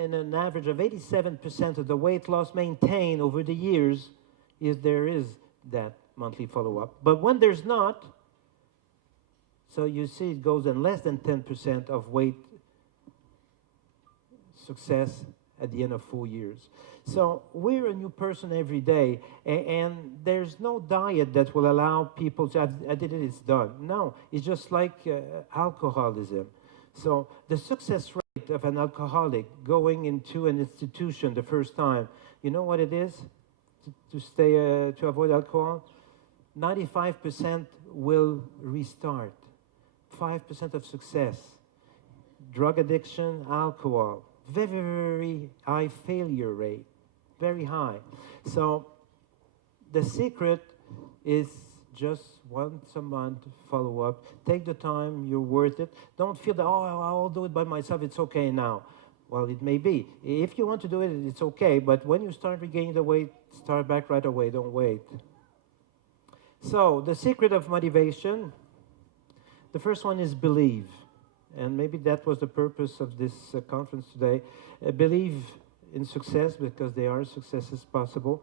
and an average of 87% of the weight loss maintained over the years if there is that monthly follow-up. But when there's not, so you see it goes in less than 10% of weight success at the end of 4 years. So we're a new person every day, and there's no diet that will allow people to, I did it, it's done. No, it's just like alcoholism. So the success rate of an alcoholic going into an institution the first time, you know what it is to avoid alcohol? 95% will restart. 5% of success. Drug addiction, alcohol. Very, very high failure rate. Very high. So the secret is just once a month follow up. Take the time, you're worth it. Don't feel that, oh, I'll do it by myself, it's okay now. Well, it may be. If you want to do it, it's okay. But when you start regaining the weight, start back right away. Don't wait. So the secret of motivation, the first one is believe. And maybe that was the purpose of this conference today. Believe in success, because there are successes possible.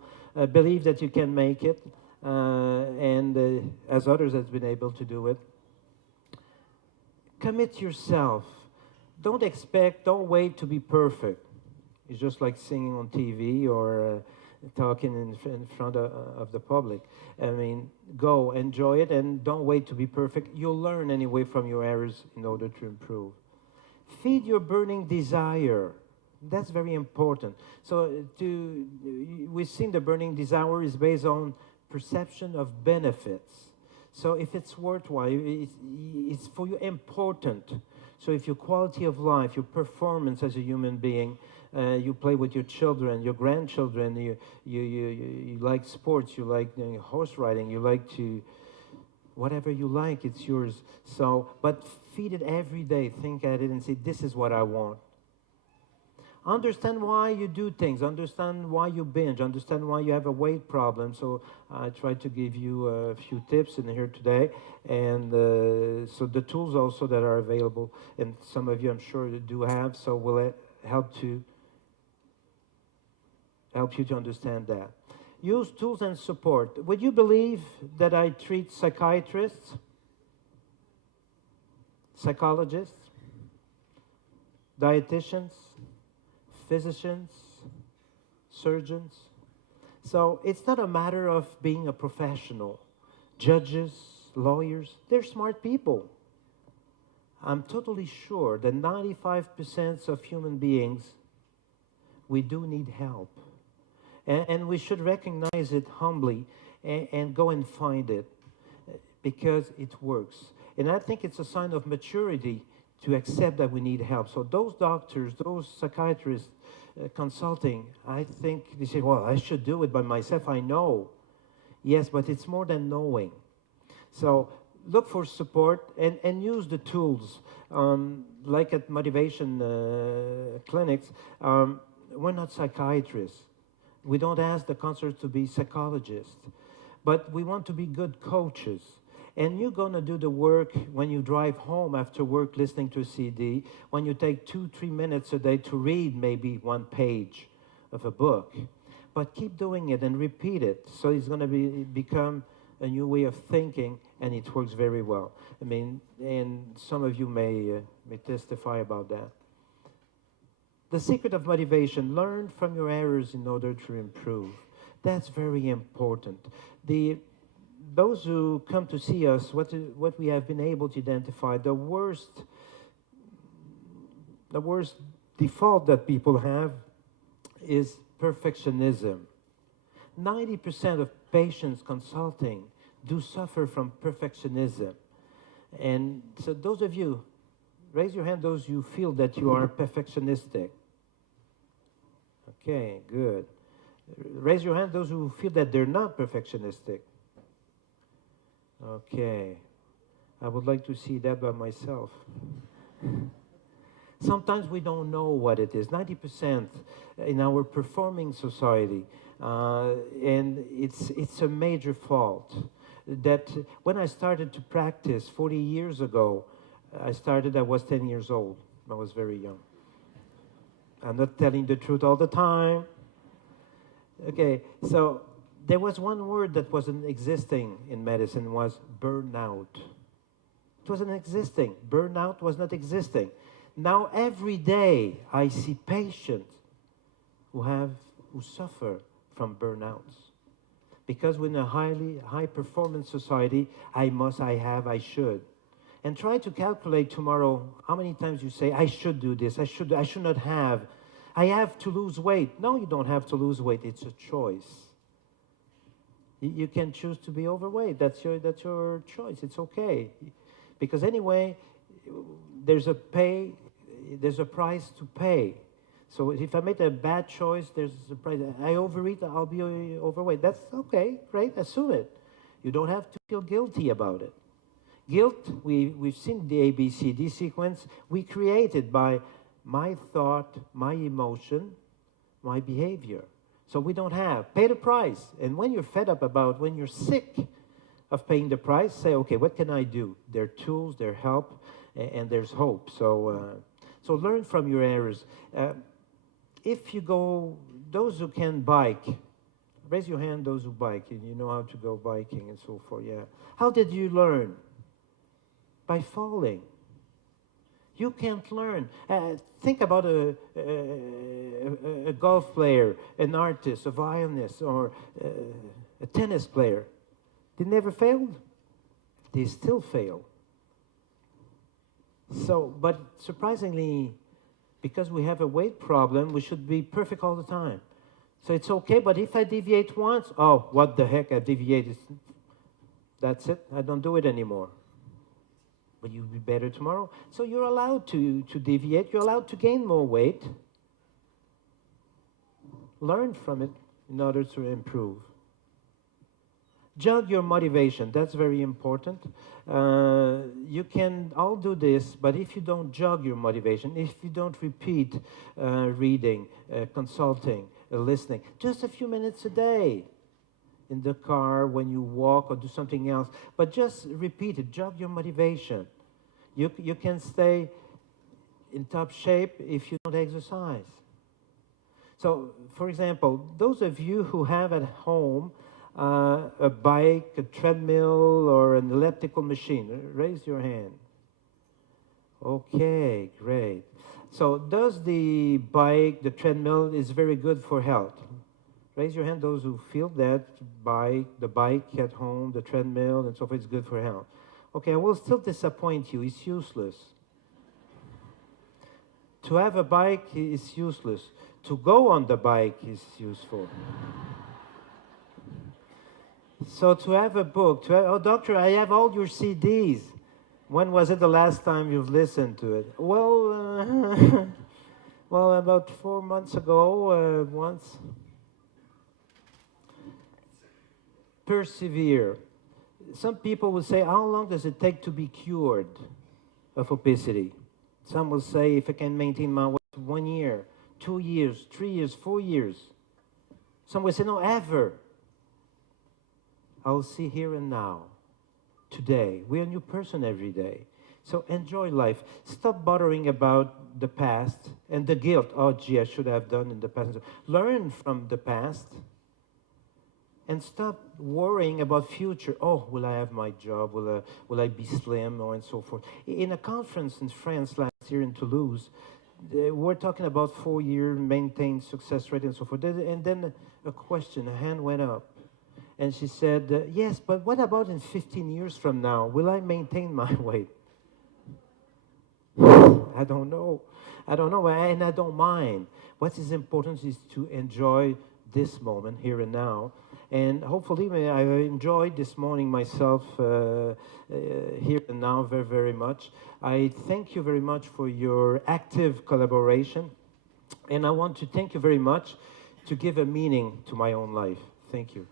Believe that you can make it, and as others have been able to do it. Commit yourself. Don't wait to be perfect. It's just like singing on TV or talking in front of the public. I mean, go, enjoy it, and don't wait to be perfect. You'll learn anyway from your errors in order to improve. Feed your burning desire. That's very important. So we've seen the burning desire is based on perception of benefits. So if it's worthwhile, it's for you important. So if your quality of life, your performance as a human being, you play with your children, your grandchildren, you like sports, you like horse riding, you like to, whatever you like, it's yours. So, but feed it every day. Think at it and say, this is what I want. Understand why you do things. Understand why you binge. Understand why you have a weight problem. So I tried to give you a few tips in here today. And so the tools also that are available, and some of you I'm sure do have, so will help you to understand that. Use tools and support. Would you believe that I treat psychiatrists, psychologists, dietitians, physicians, surgeons? So it's not a matter of being a professional. Judges, lawyers, they're smart people. I'm totally sure that 95% of human beings, we do need help. And we should recognize it humbly and go and find it, because it works. And I think it's a sign of maturity to accept that we need help. So those doctors, those psychiatrists consulting, I think they say, well, I should do it by myself. I know. Yes, but it's more than knowing. So look for support and use the tools. Like at motivation clinics, we're not psychiatrists. We don't ask the counselors to be psychologists, but we want to be good coaches. And you're going to do the work when you drive home after work listening to a CD, when you take 2-3 minutes a day to read maybe one page of a book. But keep doing it and repeat it. So it's going to become a new way of thinking, and it works very well. I mean, and some of you may testify about that. The secret of motivation, learn from your errors in order to improve. That's very important. Those who come to see us, what we have been able to identify, the worst default that people have is perfectionism. 90% of patients consulting do suffer from perfectionism. And so those of you, raise your hand, those you feel that you are perfectionistic. Okay, good. Raise your hand, those who feel that they're not perfectionistic. Okay. I would like to see that by myself. Sometimes we don't know what it is. 90% in our performing society, and it's a major fault. That when I started to practice 40 years ago, I was 10 years old. I was very young. I'm not telling the truth all the time. Okay, so there was one word that wasn't existing in medicine was burnout. It wasn't existing. Burnout was not existing. Now every day I see patients who suffer from burnouts. Because we're in a high performance society, I should. And try to calculate tomorrow how many times you say, I should do this, I should not have. I have to lose weight. No, you don't have to lose weight. It's a choice. You can choose to be overweight. That's your choice. It's okay. Because anyway, there's a price to pay. So if I make a bad choice, there's a price. I overeat, I'll be overweight. That's okay, great, assume it. You don't have to feel guilty about it. Guilt, we've seen the ABCD sequence, we created by my thought, my emotion, my behavior. So we don't have. Pay the price. And when you're fed up when you're sick of paying the price, say, okay, what can I do? There are tools, there are help, and there's hope. So learn from your errors. If you go, those who can bike, raise your hand, those who bike, you know how to go biking and so forth, yeah. How did you learn? By falling. You can't learn. Think about a golf player, an artist, a violinist, or a tennis player. They never failed. They still fail. So, but surprisingly, because we have a weight problem, we should be perfect all the time. So it's okay, but if I deviate once, oh, what the heck, I deviated. That's it, I don't do it anymore. But you'll be better tomorrow. So you're allowed to deviate, you're allowed to gain more weight. Learn from it in order to improve. Jog your motivation, that's very important. You can all do this, but if you don't jog your motivation, if you don't repeat reading, consulting, listening, just a few minutes a day, in the car, when you walk or do something else, but just repeat it, jog your motivation. You can stay in top shape if you don't exercise. So, for example, those of you who have at home a bike, a treadmill, or an elliptical machine, raise your hand. Okay, great. So does the bike, the treadmill is very good for health? Raise your hand, those who feel that the bike at home, the treadmill, and so forth is good for health. Okay, I will still disappoint you. It's useless. To have a bike is useless. To go on the bike is useful. So to have a book, oh, doctor, I have all your CDs. When was it the last time you've listened to it? Well, well, about 4 months ago, once. Persevere. Some people will say, how long does it take to be cured of obesity? Some will say, if I can maintain my weight 1 year, 2 years, 3 years, 4 years. Some will say, no, ever. I'll see here and now, today. We're a new person every day. So enjoy life. Stop bothering about the past and the guilt. Oh, gee, I should have done in the past. Learn from the past. And stop worrying about future. Oh, will I have my job? Will I be slim? Or and so forth. In a conference in France last year in Toulouse, we're talking about 4-year maintained success rate and so forth. And then a question, a hand went up. And she said, yes, but what about in 15 years from now? Will I maintain my weight? I don't know. And I don't mind. What is important is to enjoy this moment, here and now. And hopefully I enjoyed this morning myself here and now very, very much. I thank you very much for your active collaboration. And I want to thank you very much to give a meaning to my own life. Thank you.